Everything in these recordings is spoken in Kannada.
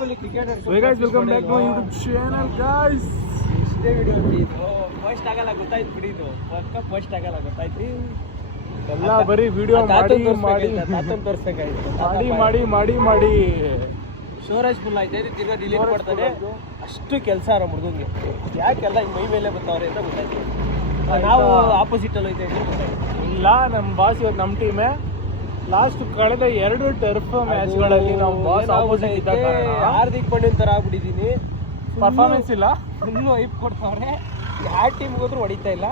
ಲೈಫಲ್ಲಿ cricket welcome back to YouTube channel guys. ಇಷ್ಟೇ ವಿಡಿಯೋ ಇದು ಫಸ್ಟ್ ಆಗಲ್ಲ ಗೊತ್ತಾಯ್ತು ಬಿಡಿ, ಇದು ಪಕ್ಕ ಫಸ್ಟ್ ಆಗಲ್ಲ ಗೊತ್ತಾಯ್ತು. ಎಲ್ಲ ಬರೀ ವಿಡಿಯೋ ಮಾಡಿ ಮಾಡಿ ತಾತನ್ ತೋರಿಸ್ಬೇಕಾಯ್ತು. ಮಾಡಿ ಸ್ಟೋರೇಜ್ ಫುಲ್ ಆಯ್ತು, ತಿರ್ಗಾ ಡಿಲೀಟ್ ಮಾಡ್ತಾನೆ. ಅಷ್ಟು ಕೆಲಸ ಹುಡುಗಂಗೆ ಯಾಕೆಲ್ಲ ಮೈ ಮೇಲೆ ಬರ್ತಾವ್ರೆ ಅಂತ ಗೊತ್ತಾಯ್ತು. ನಾವು ಆಪೋಸಿಟ್ ಅಲ್ಲಿ ಹೋಯ್ತಾ ಇದ್ದೀವಿ ಗೊತ್ತಾಯ್ತು. ಇಲ್ಲ, ನಮ್ಮ ಬಾಸ್ ಇವತ್ತು ನಮ್ಮ ಟೀಮೇ. ಲಾಸ್ಟ್ ಕಳೆದ 2 ಟರ್ಫ್ ಮ್ಯಾಚ್ಗಳಲ್ಲಿ ನಾವು ಬಾಸ್ ಆಪೋಸಿಟ್ ಇದ್ದ ಕಾರಣ ಹಾರ್ದಿಕ್ ಪಾಂಡ್ಯನ್ ತರ ಆಗ್ಬಿಟ್ಟಿದ್ದೀನಿ. ಪರ್ಫಾರ್ಮೆನ್ಸ್ ಇಲ್ಲ, ಇನ್ನೂ ಐಪ್ ಕೊಡ್ತಾವ್ರೆ. ಯಾವ ಟೀಮ್ಗೆ ಹೋದ್ರು ಹೊಡಿತಾ ಇಲ್ಲ.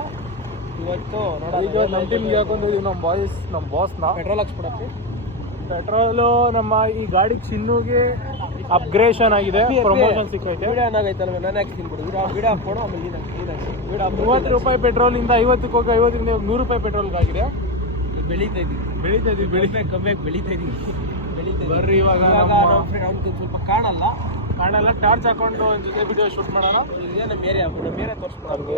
ಇವತ್ತು ಈಗ ನಮ್ಮ ಟೀಮ್ಗೆ ಹಾಕೊಂಡಿದ್ದೀವಿ ನಮ್ಮ ಬಾಸ್ನ. ಪೆಟ್ರೋಲ್ ಹಾಕ್ಸ್ಬಿಡತ್ತೆ. ಪೆಟ್ರೋಲು ನಮ್ಮ ಈ ಗಾಡಿ ಚಿನ್ನುಗೆ ಅಪ್ಗ್ರೇಷನ್ ಆಗಿದೆ, ಪ್ರಮೋಷನ್ ಸಿಕ್ಕೈತೆ. ವಿಡಿಯೋ ಏನಾಗೈತಲ್ವ, ನಾನು ಹಾಕ್ತೀನಿ ಬಿಡು. ವಿಡಿಯೋ ಹಾಕ್ಕೊಡು, ಆಮೇಲೆ 30 ರೂಪಾಯಿ ಪೆಟ್ರೋಲಿಂದ 50ಕ್ಕೆ ಹೋಗಿ 50ರಿಂದ 100 ರೂಪಾಯಿ ಪೆಟ್ರೋಲ್ಗಾಗಿದೆ. ಬೆಳೀತಾ ಇದ್ದೀವಿ ಕಮ್ಮಿ ಬೆಳೀತಾ ಇದ್ದೀವಿ. ಬರ್ರಿ ಇವಾಗ ಅವ್ನಿಗೆ ಸ್ವಲ್ಪ ಕಾಣಲ್ಲ. ಟಾರ್ಚ್ ಹಾಕೊಂಡು ಒಂದು ಜೊತೆ ವಿಡಿಯೋ ಶೂಟ್ ಮಾಡೋಣ. ಇದೇ ನಮ್ಮ ಏರಿಯಾ ತೋರಿಸ್ಕೊಡೋದು.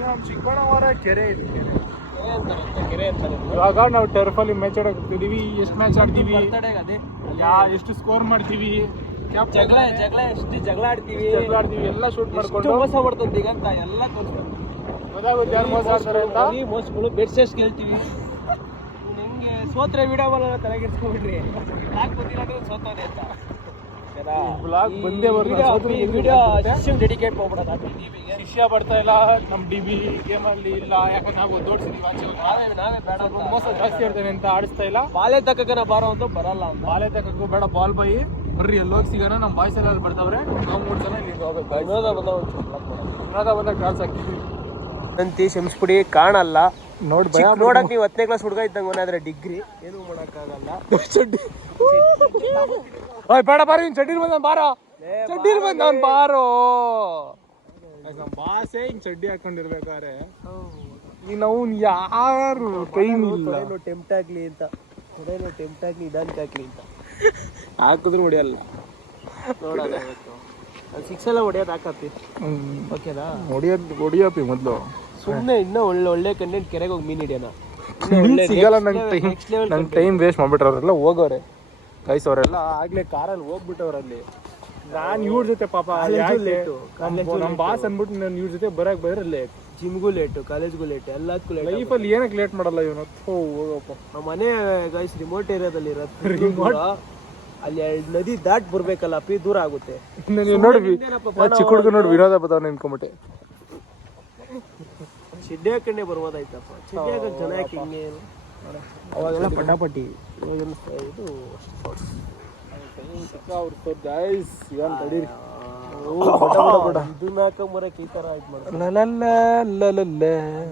ನಮ್ಮ ಚಿಕ್ಕಬಳ್ಳಾಪುರ ಕೆರೆ ಇದೆ. ಕೆರೆ ಅಂತಾರೆ. ಇವಾಗ ನಾವು ಟರ್ಫಲ್ಲಿ ಮ್ಯಾಚ್ ಆಡಕ್ ಹೋಗ್ತಿದೀವಿ. ಎಷ್ಟು ಮ್ಯಾಚ್ ಆಡ್ತೀವಿ, ಅದೇ ಎಷ್ಟು ಸ್ಕೋರ್ ಮಾಡ್ತೀವಿ, ಜಗಳ ಆಡ್ತೀವಿ ಎಲ್ಲ ಶೂಟ್ ಮಾಡ್ಕೊಂಡು ಮೋಸ ಮಾಡ್ತಂತ ಈಗ ಅಂತ ಎಲ್ಲ ತೋರಿಸ್ಕೊಂಡು ಗೊತ್ತಾಗುತ್ತೆ ಯಾರು ಮೋಸ ಆಡ್ತಾರೆ ಅಂತ. ಈ ಮೋಸಗಳು ಬೆಡ್ಸೆಸ್ ಗೆಲ್ತೀವಿ. ಹೆಂಗೆ ಸೋತ್ರೆ ವಿಡಿಯೋ ಬಲ್ಲ ತಲೆಗೆಡ್ಸ್ಕೊಂಡ್ಬಿಡ್ರಿ. ಯಾಕೆ ಬಂದಿಲ್ಲ ಅಂದ್ರೆ ಸೋತವ್ರೆ ಅಂತ ಬ್ಲಾಗ್ ಬಂದೇ ವಿಡಿಯೋ ಶಿಷ್ಯ ಡೆಡಿಕೇಟ್ ಮಾಡ್ಬಿಡೋದು. ಅದು ಟಿವಿಗೆ ಶಿಷ್ಯ ಬರ್ತಾ ಇಲ್ಲ ನಮ್ಮ ಡಿಬಿ ಗೇಮಲ್ಲಿ ಇಲ್ಲ, ಯಾಕಂದ್ರೆ ನಾವು ದೋಡ್ಸಿದೀವಿ ನಾವೇ ಬೇಡ ಮೋಸ ಜಾಸ್ತಿ ಇರ್ತೇನೆ ಅಂತ ಆಡಿಸ್ತಾ ಇಲ್ಲ. ಬಾಲೆ ತಕ್ಕನ ಬಾರೋ ಅಂತ ಬರಲ್ಲ ಅಂತ. ಬಾಲೆ ತಕ್ಕೂ ಬೇಡ, ಬಾಲ್ ಬೈ ಬರ್ರಿ ಎಲ್ಲೋಗಿ ಸಿಗೋಣ. ನಮ್ಮ ಬಾಯ್ಸ್ ಎಲ್ಲ ಬರ್ತಾವ್ರೆ. ನಾವು 3 ಜನ ಇಲ್ಲಿ ವಿನೋದ ಬಂದಾಗ ಟಾರ್ಚ್ ಹಾಕ್ತೀವಿ ಅಂತಿ ಶಮಿಸ್ಬಿಡಿ. ಕಾಣಲ್ಲ ನೋಡ್ ನೋಡಕ್ ನೀವು 10ನೇ ಕ್ಲಾಸ್ ಹುಡುಗ ಇದ್ದಂಗೆ ಆದ್ರೆ ಡಿಗ್ರಿ ಏನು ಮಾಡೋಕ್ಕಾಗಲ್ಲ. ಬೇಡ ಬಾರೋ, ಹಿಂಗ್ ಚಡ್ಡಿಲ್ ಬಂದ ಬಾರೋ, ಚಡ್ಡಿಲ್ ಬಂದ ಬಾರೋ. ನಮ್ಮ ಬಾಸೇ ಹಿಂಗ್ ಚಡ್ಡಿ ಹಾಕೊಂಡಿರ್ಬೇಕಾರೆ ನಾವು ಯಾರು ಟೈಮ್ ಇಲ್ಲ. ಟೆಂಪ್ಟ್ ಆಗ್ಲಿ ಅಂತ ನಿಧಾನಕ್ಕೆ ಹಾಕ್ಲಿ ಅಂತ ಹಾಕಿದ್ರು ಹೊಡಿಯಲ್ಲ. ನೋಡಲ್ಲ ಸಿಕ್ಸ್ ಎಲ್ಲ ಹೊಡಿಯೋದು ಹಾಕತ್ತಿ. ಓಕೆನಾ? ಹೊಡಿಯಪ್ಪಿ ಮೊದಲು. ಸುಮ್ಮನೆ ಇನ್ನೂ ಒಳ್ಳೆ ಕಂಟೆಂಟ್ ಕೆರೆಗೆ ಹೋಗಿ ಮೀನ್ ಹಿಡಿಯೋಣ. ಸಿಗಲ್ಲ ನಂಗೆ ಟೈಮ್ ವೇಸ್ಟ್ ಮಾಡ್ಬಿಟ್ರೆ ಅವರೆಲ್ಲ ಹೋಗೋರೆ ಗೈಸ್. ಅವರೆಲ್ಲ ಆಗ್ಲೇ ಕಾರಲ್ಲಿ ಹೋಗ್ಬಿಟ್ಟವ್ರಲ್ಲಿ. ನಾನು ಇವ್ರ ಜೊತೆ ಪಾಪ ನಮ್ಮ ಬಾಸ್ ಅಂದ್ಬಿಟ್ಟು ನಾನು ಇವ್ರ ಜೊತೆ ಬರಕ್ ಬರೋ ಲೇಟ್. ಜಿಮ್ಗೂ ಲೇಟು, ಕಾಲೇಜ್ಗೂ ಲೇಟ್, ಎಲ್ಲದಕ್ಕೂ ಲೇಟ್. ಲೈಫಲ್ಲಿ ಏನಕ್ಕೆ ಲೇಟ್ ಮಾಡಲ್ಲ ಇವನು. ಹೋಗಪ್ಪ, ನಮ್ಮ ಮನೆ ಗೈಸ್ ರಿಮೋಟ್ ಏರಿಯಾದಲ್ಲಿ ಇರೋದು. ಅಲ್ಲಿ 2 ನದಿ ದಾಟ್ ಬರ್ಬೇಕಲ್ಲ, ಅಪ್ಪಿ ದೂರ ಆಗುತ್ತೆ. ನೀವು ನೋಡಿ ಚಿಕ್ಕ ಹುಡುಗ ನೋಡಿ ವಿನೋದ ಬದವ್ ನೆನ್ಕೊಂಬಿಟ್ಟೆ. ಚಿಡ್ಡೆ ಹಾಕೊಂಡೇ ಬರ್ಬೋದಾಯ್ತಪ್ಪ. ಚಿಡ್ಡೆ ಹಾಕಕ್ ಜನ ಯಾಕೆ ಹಿಂಗೆ? ಅವಾಗೆಲ್ಲ ಪಟಾಪಟಿ. ಇದು ಗೈಸ್ ಇವನ್ ತಡೀರಿ. ಇದನ್ನ ಹಾಕೊಂಬರಕ್ಕೆ ಈ ಥರ ಇದು ಮಾಡ್ತಾರೆ.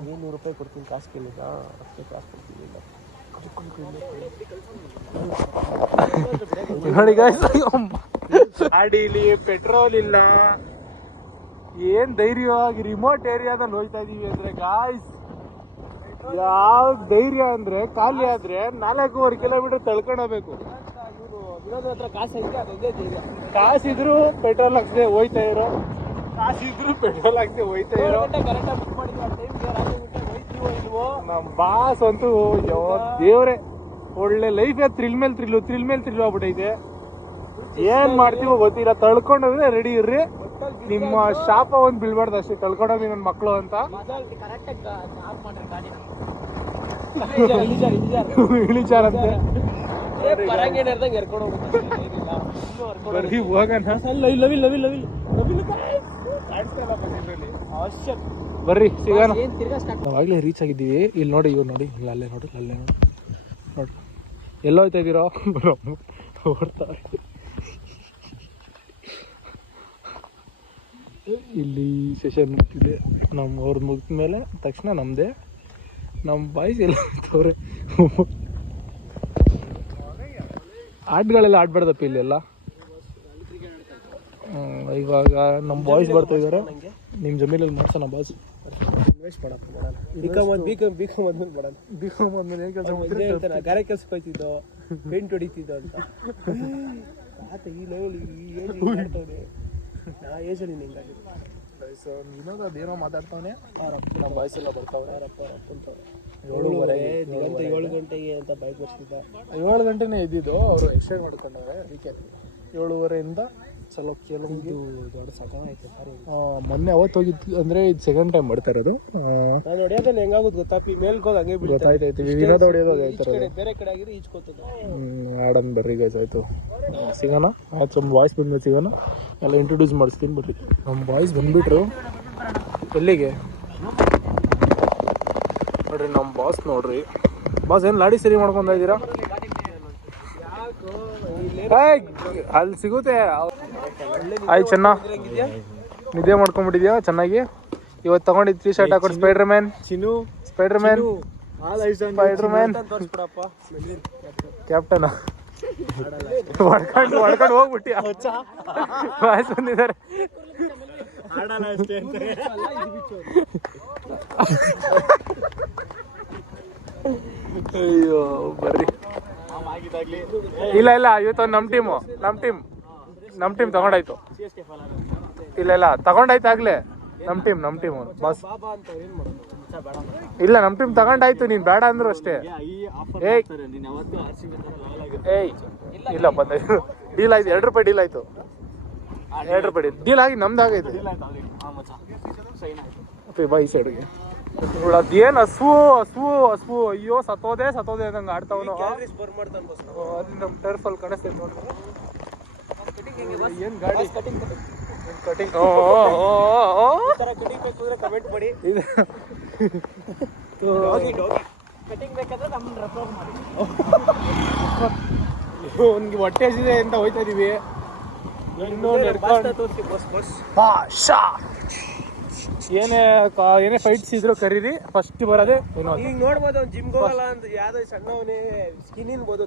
100 ರೂಪಾಯಿ ಕೊಡ್ತೀನಿ, ಕಾಸು ಕೇಳಿದ ಅಷ್ಟೇ ಕಾಸು ಕೊಡ್ತೀನಿ. ನೋಡಿ ಗೈಸ್, ಗಾಡಿಲಿ ಪೆಟ್ರೋಲ್ ಇಲ್ಲ. ಏನ್ ಧೈರ್ಯವಾಗಿ ರಿಮೋಟ್ ಏರಿಯಾದಲ್ಲಿ ಹೋಗ್ತಾ ಇದೀವಿ ಅಂದ್ರೆ ಗಾಯ್ಸ್, ಯಾವ ಧೈರ್ಯ ಅಂದ್ರೆ ಖಾಲಿ ಆದ್ರೆ 4.5 ಕಿಲೋಮೀಟರ್ ತಳ್ಕೊಂಡು ಹೋಗ್ಬೇಕು. ಕಾಸಿದ್ರು ಪೆಟ್ರೋಲ್ ಹಾಕ್ದೆ ಹೋಯ್ತಾ ಇರೋ, ನಮ್ ಬಾಸ್ ಅಂತೂ ದೇವ್ರೆ. ಒಳ್ಳೆ ಲೈಫ್ ಥ್ರಿಲ್ ಮೇಲೆ ಥ್ರಿಲ್ ಆಗ್ಬಿಟ್ಟೈತೆ. ಏನ್ ಮಾಡ್ತೀವೋ ಗೊತ್ತಿಲ್ಲ. ತಳ್ಕೊಂಡೋದ್ರೆ ರೆಡಿ ಇರ್ರಿ. ನಿಮ್ಮ ಶಾಪ ಒಂದ್ ಬೀಳ್ಬಾರ್ದು ಅಷ್ಟೇ, ತಳ್ಕೊಂಡೋಗಿ ನನ್ನ ಮಕ್ಳು ಅಂತ. ಇಳಿಚಾರಂತೆ ಬರ್ರಿ ಹೋಗೋಣ. ಬರ್ರಿ ಸಿಗೋಣ. ನಾವಾಗ್ಲೇ ರೀಚ್ ಆಗಿದ್ದೀವಿ. ಇಲ್ಲಿ ನೋಡಿ, ಇವ್ರು ನೋಡಿ, ಅಲ್ಲೇ ನೋಡಿ ಎಲ್ಲೋ ಹೋಯ್ತಾ ಇದ್ದೀರೋ ಓಡ್ತಾರೆ. ಇಲ್ಲಿ ಸೆಷನ್ ಮುಗ್ತಿದೆ. ಅವ್ರದ್ದು ಮುಗಿದ ಮೇಲೆ ತಕ್ಷಣ ನಮ್ಮದೇ. ನಮ್ಮ ಬಾಯ್ಸ್ ಎಲ್ಲ ಹೋಗ್ತವ್ರೆ. ಆಟಗಳೆಲ್ಲ ಆಡ್ಬಾರ್ದಪ್ಪ ಇಲ್ಲೆಲ್ಲ. ಇವಾಗ ನಮ್ಮ ಬಾಯ್ಸ್ ಬರ್ತಾ ಇದ್ದಾರೆ. ನಿಮ್ಮ ಜಮೀನಲ್ಲಿ ಮಾಡ್ಸೋಣ ಬಾಸ್. ಇನ್ವೆಸ್ಟ್ ಮಾಡಪ್ಪ. ಬಿಕಾಮ್ ಆದ್ಮೇಲೆ ಏನು ಕೆಲಸ ಮಾಡ್ತೀರಾ? ಗಾರೆ ಕೆಲ್ಸಕ್ಕೆ ಹೋಯ್ತಿದ್ದೋ, ಪೇಂಟ್ ಹೊಡಿತಿದ್ದೋ ಅಂತ ಆತ ಈ ಲೆವೆಲ್ ಈ ಏಜ್ ಮಾಡ್ತಾನೆ. ಆ ಏಜಲ್ಲಿ ಹಿಂಗಾಗಿತ್ತು. ವಿನೋದ ಅದೇನೋ ಮಾತಾಡ್ತಾವನೆ. ನಮ್ಮ ಬಾಯ್ಸ್ ಎಲ್ಲ ಬರ್ತಾವೆ. ಯಾರಪ್ಪ ಅಂತವ್ರೆ. ದಿಗಂತ 7 ಗಂಟೆಗೆ ಅಂತ ಬೈಕ್ ಬರ್ತಿದ್ದ. 7 ಗಂಟೆನೇ ಇದ್ದಿದ್ದು, ಅವರು ಎಕ್ಸ್ಟೆಂಡ್ ಮಾಡ್ಕೊಂಡವ್ರೆ ಅದಕ್ಕೆ 7:30 ಚಲೋ ಕೆಲವೊಂದು ದೊಡ್ಡ ಸಕಾಯ್ತು ಸರ್. ಮೊನ್ನೆ ಅವತ್ತು ಹೋಗಿದ್ದು ಅಂದರೆ ಇದು ಸೆಕೆಂಡ್ ಟೈಮ್ ಮಾಡ್ತಾ ಇರೋದು. ನಾನು ಹೊಡೆಯೋದಲ್ಲಿ ಹೆಂಗಾಗುತ್ತೆ ಗೊತ್ತಾಪಿ ಮೇಲ್ಕೋಗಿ ಹಂಗೆ ಬಿಡ್ತಾ ಗೊತ್ತಾಯ್ತೈತಿ ವಿನೋದ ಹೊಡೆಯೋದು ಬೇರೆ ಕಡೆ ಆಗಿದ್ರೆ ಈಜ್ಕೋತದ. ಆಡನ್ ಬರ್ರಿ ಗೈಸ್. ಆಯಿತು ಸಿಗೋಣ. ಆಯ್ತು ನಮ್ಮ ಬಾಯ್ಸ್ ಬಂದ್ಮೇಲೆ ಸಿಗೋಣ, ಎಲ್ಲ ಇಂಟ್ರೊಡ್ಯೂಸ್ ಮಾಡಿಸ್ತೀನಿ ಬರ್ರಿ. ನಮ್ಮ ಬಾಯ್ಸ್ ಬಂದುಬಿಟ್ರು. ಎಲ್ಲಿಗೆ ನೋಡ್ರಿ ನಮ್ಮ ಬಾಸ್. ನೋಡ್ರಿ ಬಾಸ್ ಏನು ಲಾಡಿ ಸರಿ ಮಾಡ್ಕೊಂತ ಇದ್ದೀರಾ? ಅಲ್ಲಿ ಸಿಗುತ್ತೆ. ಆಯ್ತು ಚೆನ್ನ ನಿದ್ದೆ ಮಾಡ್ಕೊಂಡ್ಬಿಟ್ಟಿದ್ಯಾ ಚೆನ್ನಾಗಿ. ಇವತ್ತು ತಗೊಂಡಿದ್ದು ಟಿ ಶರ್ಟ್ ಹಾಕೊಂಡು ಸ್ಪೈಡರ್ ಮ್ಯಾನ್ ಕ್ಯಾಪ್ಟನ್ ಹೊಡ್ಕೊಂಡು ಹೋಗ್ಬಿಟ್ಟಿ. ಬಾಯ್ಸ್ ಬಂದಿದ್ದಾರೆ. ಅಯ್ಯೋ ಬರ್ರಿ. ಇಲ್ಲ ಇವತ್ತು ನಮ್ಮ ಟೀಮ್ ತಗೊಂಡಾಯ್ತು. ಇಲ್ಲ ತಗೊಂಡಾಯ್ತು ಆಗ್ಲೇ ನಮ್ಮ ಟೀಮ್ ಬಾಸ್. ಇಲ್ಲ ನಮ್ಮ ಟೀಮ್ ತಗೊಂಡಾಯ್ತು, ನೀನ್ ಬೇಡ ಅಂದ್ರು ಅಷ್ಟೇ. ಏಯ್ ಇಲ್ಲ ಬಂದ ಡೀಲ್ ಆಯ್ತು. 2 ರೂಪಾಯಿ ಡೀಲ್ ಆಯ್ತು. 2 ರೂಪಾಯಿ ಡೀಲ್ ಆಗಿ ನಮ್ದಾಗೈತೆ. ಬಾ ಈ ಸೈಡ್ಗೆ. ಅದೇನು ಹಸು ಅಯ್ಯೋ ಸತ್ತೋದೆ ನಂಗೆ ಆಡ್ತಾವನು. ಅದು ನಮ್ಮ ಟರ್ಫ್ ಅಲ್ಲಿ ಕಾಣಿಸ್ತೈತೆ ನೋಡಿ. ಏನು ಗಾಡಿ ಕಟಿಂಗ್ ಕಮೆಂಟ್ ಮಾಡಿ. ಅವ್ನಿಗೆ ಹೊಟ್ಟೆ ಹಸಿದೆ ಅಂತ ಹೋಯ್ತಾ ಇದೀವಿ. ಏನೇ ಫೈಟ್ಸ್ ಇದ್ರು ಕರೀರಿ, ಫಸ್ಟ್ ಬರೋದೇ ಈಗ ನೋಡ್ಬೋದು. ಅವ್ನು ಜಿಮ್ಗೆ ಹೋಗಲ್ಲ ಅಂತ ಯಾವ್ದೋ ಸಣ್ಣವನೇ ಸ್ಕಿನ್ ಇನ್ಬೋದು.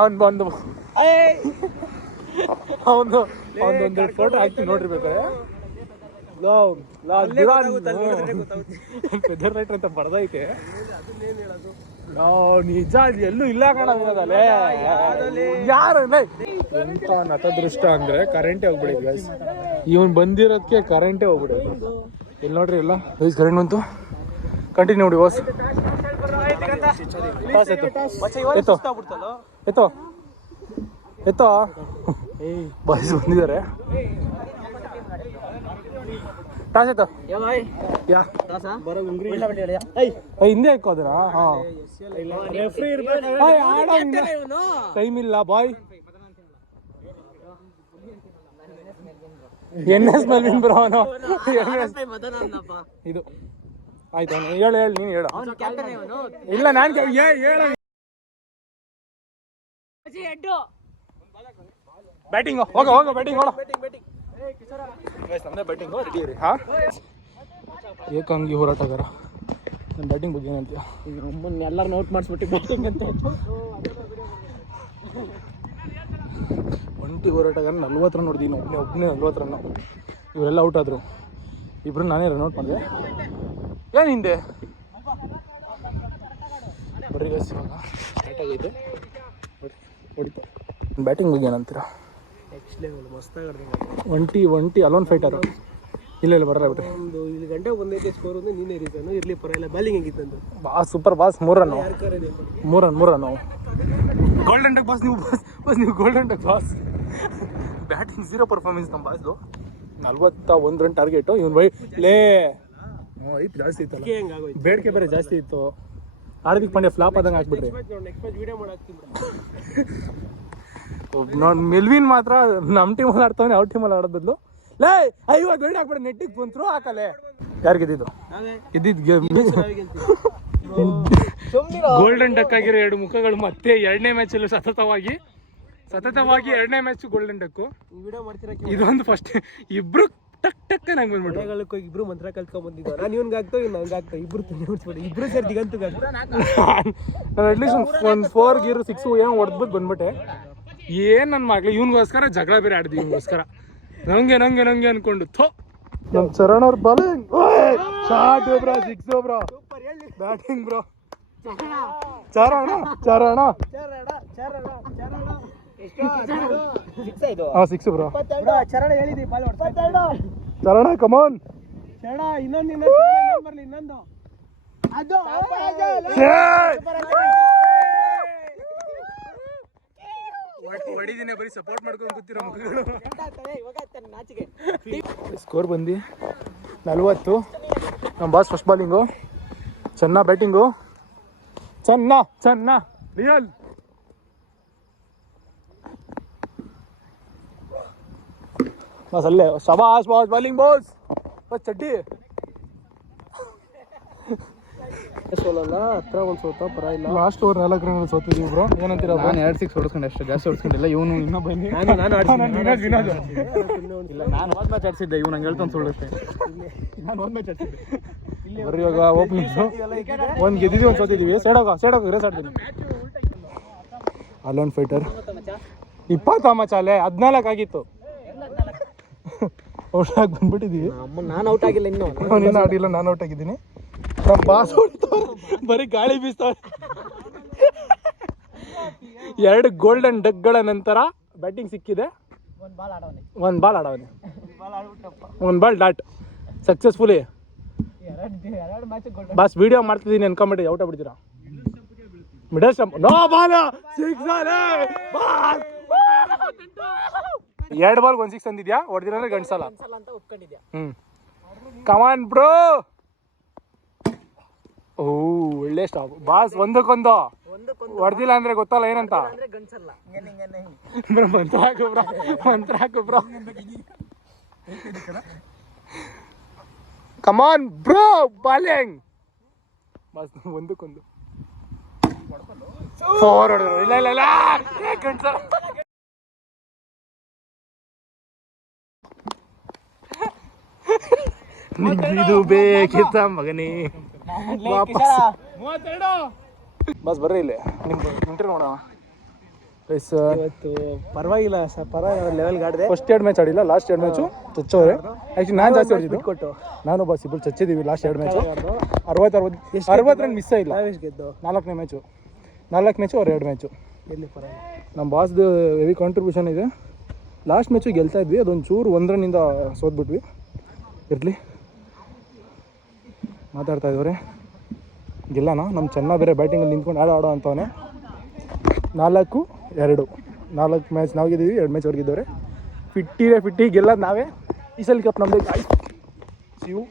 ಅವ್ನು ಬಂದು ಒಂದೊಂದು ಫೋಟೋ ಹಾಕ್ತೀನಿ ನೋಡ್ರಿ ಬೇಕಾದ್ರೆ. ಫೆದರ್ ರೈಟರ್ ಅಂತ ಬರ್ದೈತೆ. ನಿಜ ಎಲ್ಲೂ ಇಲ್ಲ ಕಾಣೋದಲ್ಲೇ. ಯಾರು ಎಂತ ನತದೃಷ್ಟ ಅಂದ್ರೆ ಕರೆಂಟೇ ಹೋಗ್ಬಿಡಿದ್ ಗೈಸ್. ಇವನ್ ಬಂದಿರೋದಕ್ಕೆ ಕರೆಂಟೇ ಹೋಗ್ಬಿಡೋದು. ಇಲ್ಲಿ ನೋಡ್ರಿ ಎಲ್ಲ ಗೈಸ್ ಕರೆಂಟ್ ಬಂತು. ಕಂಟಿನ್ಯೂ ನೋಡಿ ವಾಸ್. ಎತ್ತೋ ಬಾಯ್ಸ್ ಬಂದಿದ್ದಾರೆ. ಟಾಸ್ ಎತ್ತೋ. ಹಿಂದೆ ಹಾಕೋದ್ರ ಟೈಮ್ ಇಲ್ಲ ಬಾಯ್. NS ಮೆಲ್ವಿನ್ ಬ್ರೋ ಅವನು. ಇದು ಆಯ್ತು ಹೇಳು ನೀನು ಹೇಳು. ಇಲ್ಲ ನಾನು ಹೇಳು. ಬ್ಯಾಟಿಂಗ್ ಹೋಗ ಬ್ಯಾಟಿಂಗ್ ಹೋಗ. ನಮ್ಮದೇ ಬ್ಯಾಟಿಂಗು ರೆಡಿ ಇರಿ. ಹಾಂ ಏಕಾಂಗಿ ಹೋರಾಟಗಾರ. ನನ್ನ ಬ್ಯಾಟಿಂಗ್ ಬಗ್ಗೆ ಏನಂತೀಯ? ನಮ್ಮನ್ನ ಎಲ್ಲರೂ ನೋಟ್ ಮಾಡಿಸ್ಬಿಟ್ಟು ಬ್ಯಾಟಿಂಗ್ ಅಂತ. ಒಂಟಿ ಹೋರಾಟಗಾರ 40 ರನ್ ನೋಡಿದೀನಿ. ಒಬ್ಬನೇ 40 ರನ್ನು. ಇವರೆಲ್ಲ ಔಟ್ ಆದರು. ಇಬ್ಬರು ನಾನೇ ರನ್ಔಟ್ ಮಾಡಿದೆ. ಏನು ಹಿಂದೆ ಬರ್ರಿ ಗೈಸ್. ಇವಾಗ ಸ್ಟಾರ್ಟ್ ಆಗೈತೆ. ಹೊಡಿತಾ ಬ್ಯಾಟಿಂಗ್ ಬಗ್ಗೆ ಏನಂತೀರಾ? ಒಂಟಿ ಅಲೋನ್ ಫೈಟರ್. ಇಲ್ಲ ಬರಲ್ಲ ಬಿಟ್ರಿ. ಒಂದು ಇಲ್ಲಿ ಗಂಟೆ ಒಂದೈತೆ ಸ್ಕೋರ್ ಒಂದು ನೀನೇ ರೀಸನ್ ಇರಲಿ ಪರವಾಗಿಲ್ಲ. ಬ್ಯಾಲಿಂಗ್ ಹೆಂಗಿತ್ತು? Boss super boss. 3 run. 3 run. Golden ಟಕ್ ಬಾಸ್. ನೀವು ಗೋಲ್ಡನ್ ಟಕ್ ಬಾಸ್. ಬ್ಯಾಟಿಂಗ್ 0 ಪರ್ಫಾರ್ಮೆನ್ಸ್ ನಮ್ಮ ಬಾಸ್ದು. 41 ರನ್ ಟಾರ್ಗೆಟು. ಇವನು ಲೇ ಐತ್ ಜಾಸ್ತಿ ಇತ್ತಲ್ಲ, ಬೇಡಿಕೆ ಬೇರೆ ಜಾಸ್ತಿ ಇತ್ತು. ಹಾರ್ದಿಕ್ ಪಾಂಡ್ಯ ಫ್ಲಾಪ್ ಆದಂಗೆ ಹಾಕ್ಬಿಟ್ರಿ. ನಾನು ಮೆಲ್ವಿನ್ ಮಾತ್ರ ನಮ್ಮ ಟೀಮಲ್ಲಿ ಆಡ್ತಾವನೆ, ಅವ್ರ ಟೀಮಲ್ಲಿ ಆಡೋದ್ ಬದಲು ಲೇ 50 ಗೈಡ್ ಹಾಕ್ಬಿಡ. ನೆಟ್ಟಿಗೆ ಬಂತರು ಹಾಕಲೆ. ಯಾರು ಗೆದ್ದಿದ್ದು? ಗೋಲ್ಡನ್ ಡಕ್ ಆಗಿರೋ 2 ಮುಖಗಳು ಮತ್ತೆ 2ನೇ ಮ್ಯಾಚಲ್ಲೂ ಸತತವಾಗಿ 2ನೇ ಮ್ಯಾಚ್ ಗೋಲ್ಡನ್ ಡಕ್ಕು. ಇದೊಂದು ಫಸ್ಟ್. ಇಬ್ರು ಟಕ್ ನಂಗೆ ಬಂದ್ಬಿಟ್ಟು ಇಬ್ರು ಮಂತ್ರ ಕಲ್ತ್ಕೊಂಡ್ ಬಂದಿದ್ದು. ನಾನು ಇವ್ನಿಗೆ ಆಗ್ತಾವ ನಂಗೆ ಆಗ್ತಾವ. ಇಬ್ರು ಸೇರಿ ದಿಗಂತಗೆ ನಾನು ಅಟ್ಲೀಸ್ಟ್ ಒಂದು 4 ಗೀರು 6 ಏನೋ ಹೊಡೆದ್ಬಿಟ್ಟು ಬಂದ್ಬಿಟ್ಟೆ. ಏನು ನನ್ನ ಮಗ್ಳು ಇವನಿಗೋಸ್ಕರ ಜಗಳ ಬೇರೆ ಆಡಿದ್ವಿ. ಇವನಿಗೋಸ್ಕರ ನಂಗೆ ಅನ್ಕೊಂಡು ಥೋ ನಮ್ಮ ಚರಣ್ ಅವ್ರ bowling shot bro, 6 bro. Batting bro ಚರಣ 6 ಬ್ರೋ. ಚರಣ ಕಮಾನ್. ಇನ್ನೊಂದು ಹೊಡಿದಿನೇ ಬರೀ ಸಪೋರ್ಟ್ ಮಾಡ್ಕೊಂಡು ಕೂತಿರೋ ಮಕ್ಕಳು. ಸ್ಕೋರ್ ಬಂದು 40. ನಮ್ಮ ಬಾಸ್ ಫಸ್ಟ್ ಬಾಲಿಂಗು, ಚೆನ್ನ ಬ್ಯಾಟಿಂಗು, ಚೆನ್ನ ರಿಯಲ್. ಬಸ್ ಅಲ್ಲೇ ಶಬಾಸ್ ಬಾಸ್ ಬಾಲಿಂಗ್ ಬಾಸ್ ಬಸ್ ಚಡ್ಡಿ. ಸೋಲಲ್ಲ, ಹತ್ರ ಒಂದು ಸೋತ ಪರವಾಗಿಲ್ಲ. ಲಾಸ್ಟ್ ಓವರ್ 4 ರನ್ ಸೋತಿದ್ದೀವಿ ಬ್ರೋ. ಏನಂತೀರ? ನಾನು 2 6 ಹೊಡ್ಸ್ಕೊಂಡೆ ಅಷ್ಟೇ, ಜಾಸ್ತಿ ಹೊಡ್ಸ್ಕೊಂಡಿಲ್ಲ. ಇವನು ಇನ್ನೂ ಬನ್ನಿ, ನಾನು ಇಲ್ಲ ನಾನು ಒಂದು ಮ್ಯಾಚ್ ಆಡ್ಸಿದ್ದೆ, ಇವ್ನು ನಂಗೆ ಹೇಳ್ತಾನೆ ಸುಳ್ಳಷ್ಟೇ. ನಾನು ಒಂದು ಮ್ಯಾಚ್ ಆಡ್ಸಿದ್ದೆ. ಬರೀ ಇವಾಗ ಓಪನಿಂಗ್ಸು ಒಂದು ಗೆದ್ದಿದ್ದೀವಿ, ಒಂದು ಸೋತಿದ್ದೀವಿ. ಸೈಡೋಗ ರೇಸ್ ಆಡ್ತೀನಿ. ಅಲ್ಲೊಂದು ಫೈಟರ್ 20 ಮಚಾಲೆ 14 ಆಗಿತ್ತು. ಔಟ್ ಆಗಿ ಬಂದ್ಬಿಟ್ಟಿದ್ದೀವಿ. ನಾನು ಔಟ್ ಆಗಿಲ್ಲ ಇನ್ನೂ. ನೀನು ಆಡಿಲ್ಲ, ನಾನು ಔಟ್ ಆಗಿದ್ದೀನಿ. ನಮ್ಮ ಬಾಸ್ ಹೊಡಿತವ್ರೆ, ಬರೀ ಗಾಳಿ ಬೀಸ್ತವ್ರೆ. 2 ಗೋಲ್ಡನ್ ಡಕ್ಗಳ ನಂತರ ಬ್ಯಾಟಿಂಗ್ ಸಿಕ್ಕಿದೆ. ಒಂದು ಬಾಲ್ ಆಡವನೆ, ಒಂದು ball dot successfully. Boss video ಮಾಡ್ತಿದ್ದೀನಿ ಅನ್ಕೊಂಬಿಟ್ಟು ಔಟ್ ಆಗ್ಬಿಡ್ತೀರಾ. Middle stump no ball, 6 ball. 2 ball 1 6 ಅಂದಿದ್ಯಾ, ಹೊಡೆದಿಲ್ಲ ಗಂಡ್ಸಲ್ಲ. ಕಮಾನ್ ಬ್ರೋ. ಓ ಒಳ್ಳೆ ಸ್ಟಾಪ್ ಬಾಸ್. ಒಂದಕ್ಕೊಂದು ಹೊಡೆದಿಲ್ಲ ಅಂದ್ರೆ ಗೊತ್ತಲ್ಲ ಏನಂತ. ಮಂತ್ರ ಹಾಕು ಬ್ರೋ. ಕಮಾನ್ ಬ್ರೋ ಬಾಲಿಂಗ್ ಬಾಸ್. ಒಂದಕ್ಕೊಂದು 4 ಹೊಡೆದ್ರು. ಇಲ್ಲ ಗಂಡ್ಸಲ್ಲ. ಇದು ಬೇಕಿತ್ತ ಮಗನೇ. ಬಸ್ ಬರ್ರಿ ಇಲ್ಲಿ ನಿಮ್ಗೆ ಇಂಟರ್ವ್ಯೂ ಮಾಡೋಣ. ಇವತ್ತು ಪರವಾಗಿಲ್ಲ ಲೆವೆಲ್ ಗಾಡಿದೆ. ಫಸ್ಟ್ 2 ಮ್ಯಾಚ್ ಆಡಿಲ್ಲ, ಲಾಸ್ಟ್ 2 ಮ್ಯಾಚು ಚಚ್ಚೋರೆ. ಆ್ಯಕ್ಚುಲಿ ನಾನು ಜಾಸ್ತಿ ಹೊಡಿದ್ದು, ಕೊಟ್ಟು ನಾನು ಬಸ್ ಇಬ್ಬರು ಚಚ್ಚಿದ್ದೀವಿ. ಲಾಸ್ಟ್ 2 ಮ್ಯಾಚು 60 ರನ್ ಮಿಸ್ ಇಲ್ಲ. ಗೆದ್ದು 4ನೇ ಮ್ಯಾಚು ಅವ್ರು 2 ಮ್ಯಾಚು. ಎಲ್ಲಿ ಪರವಾಗಿಲ್ಲ. ನಮ್ಮ ಬಾಸ್ದು ಹೆವಿ ಕಾಂಟ್ರಿಬ್ಯೂಷನ್ ಇದೆ. ಲಾಸ್ಟ್ ಮ್ಯಾಚು ಗೆಲ್ತಾ ಇದ್ವಿ, ಅದೊಂದು ಚೂರು 1 ರನ್ನಿಂದ ಸೋತ್ಬಿಟ್ವಿ. ಇರಲಿ, ಮಾತಾಡ್ತಾ ಇದ್ದವ್ರೆ ಗೆಲ್ಲೋಣ. ನಮ್ಮ ಚೆನ್ನ ಬೇರೆ ಬ್ಯಾಟಿಂಗಲ್ಲಿ ನಿಂತ್ಕೊಂಡು ಆಡೋ ಅಂತವನೇ. 4-2 4 ಮ್ಯಾಚ್ ನಾವು ಗೆದ್ದೀವಿ, 2 ಮ್ಯಾಚ್ ಅವ್ರು ಗೆದ್ದವ್ರೆ. ಫಿಟ್ಟಿ ಗೆಲ್ಲೋದು ನಾವೇ. ಈ ಸಲ ಕಪ್ ನಮ್ಮದೇ. ಸಿವು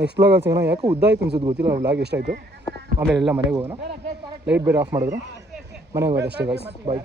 ನೆಕ್ಸ್ಟ್ ಬ್ಲಾಗಲ್ಲಿ ಸಿಗೋಣ. ಯಾಕೋ ಉದ್ದ ಆಯ್ತು ಅನ್ಸೋದು, ಗೊತ್ತಿಲ್ಲ ಬ್ಲಾಗ್ ಎಷ್ಟಾಯಿತು. ಆಮೇಲೆ ಎಲ್ಲ ಮನೆಗೆ ಹೋಗೋಣ. ಲೈಟ್ ಬೇರೆ ಆಫ್ ಮಾಡಿದ್ರು, ಮನೆಗೆ ಹೋಗೋದು ಅಷ್ಟೇ ಗಾಯ್ಸ್. ಬಾಯ್.